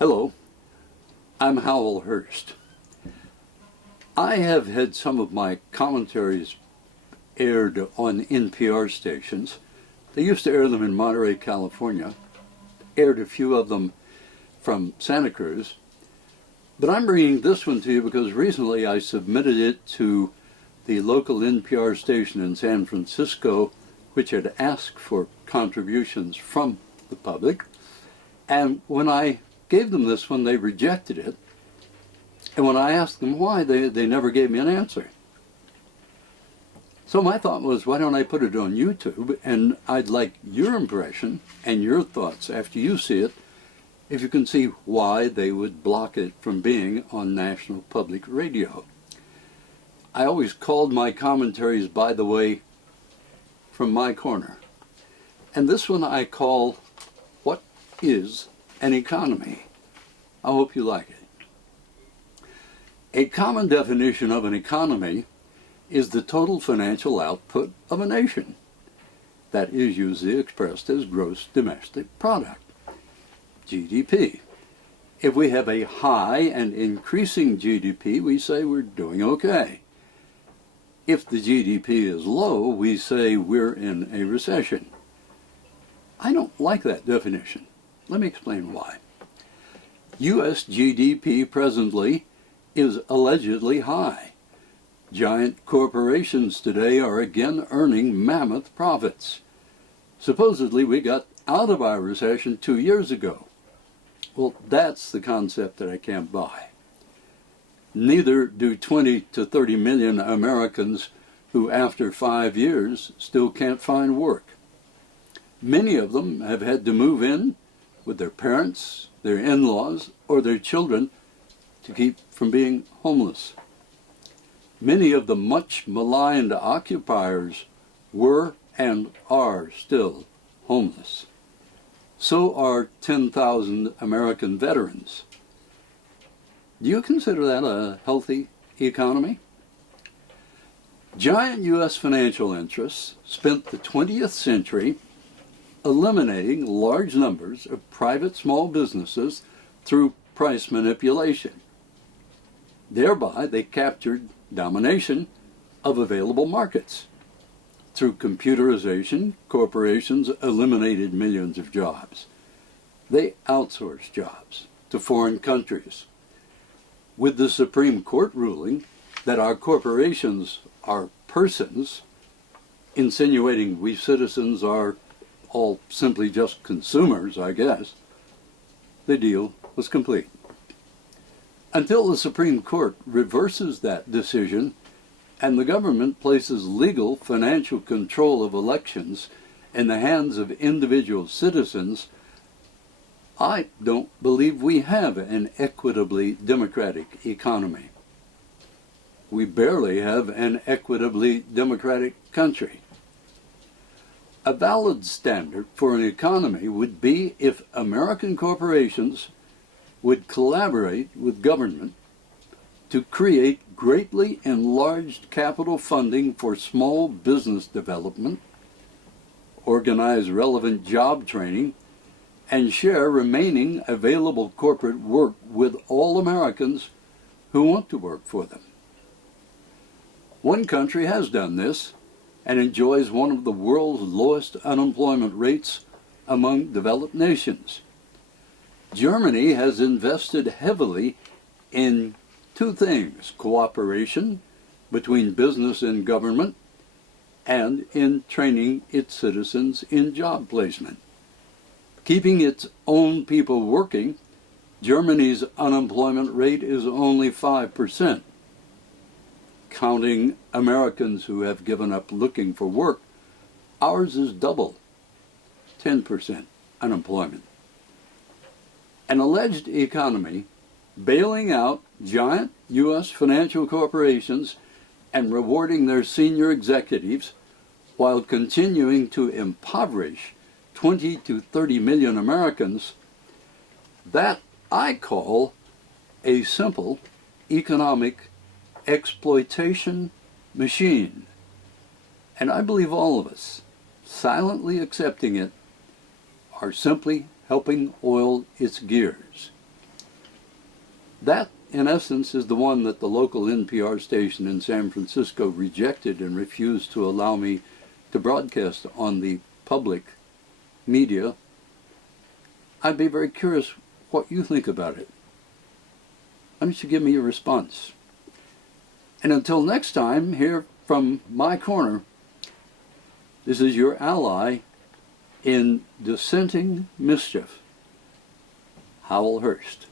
Hello, I'm Howell Hurst. I have had some of my commentaries aired on NPR stations. They used to air them in Monterey, California, aired a few of them from Santa Cruz. But I'm bringing this one to you because recently I submitted it to the local NPR station in San Francisco, which had asked for contributions from the public. And when I gave them this one, they rejected it. And when I asked them why, they never gave me an answer. So my thought was, why don't I put it on YouTube? And I'd like your impression and your thoughts after you see it, if you can see why they would block it from being on National Public Radio. I always called my commentaries, by the way, from my corner. And this one I call, What is an Economy? I hope you like it. A common definition of an economy is the total financial output of a nation. That is usually expressed as gross domestic product, GDP. If we have a high and increasing GDP, we say we're doing okay. If the GDP is low, we say we're in a recession. I don't like that definition. Let me explain why. U.S. GDP presently is allegedly high. Giant corporations today are again earning mammoth profits. Supposedly we got out of our recession 2 years ago. Well, that's the concept that I can't buy. Neither do 20 to 30 million Americans who after 5 years still can't find work. Many of them have had to move in with their parents, their in-laws, or their children to keep from being homeless. Many of the much maligned occupiers were and are still homeless. So are 10,000 American veterans. Do you consider that a healthy economy? Giant U.S. financial interests spent the 20th century eliminating large numbers of private small businesses through price manipulation. Thereby, they captured domination of available markets. Through computerization, corporations eliminated millions of jobs. They outsourced jobs to foreign countries. With the Supreme Court ruling that our corporations are persons, insinuating we citizens are all simply just consumers, I guess, the deal was complete. Until the Supreme Court reverses that decision and the government places legal financial control of elections in the hands of individual citizens, I don't believe we have an equitably democratic economy. We barely have an equitably democratic country. A valid standard for an economy would be if American corporations would collaborate with government to create greatly enlarged capital funding for small business development, organize relevant job training, and share remaining available corporate work with all Americans who want to work for them. One country has done this and enjoys one of the world's lowest unemployment rates among developed nations. Germany has invested heavily in two things: cooperation between business and government, and in training its citizens in job placement. Keeping its own people working, Germany's unemployment rate is only 5%. Counting Americans who have given up looking for work, ours is double, 10% unemployment. An alleged economy bailing out giant U.S. financial corporations and rewarding their senior executives while continuing to impoverish 20 to 30 million Americans, that I call a simple economic exploitation machine. And I believe all of us, silently accepting it, are simply helping oil its gears. That, in essence, is the one that the local NPR station in San Francisco rejected and refused to allow me to broadcast on the public media. I'd be very curious what you think about it. Why don't you give me your response? And until next time, here from my corner, this is your ally in dissenting mischief, Howell Hurst.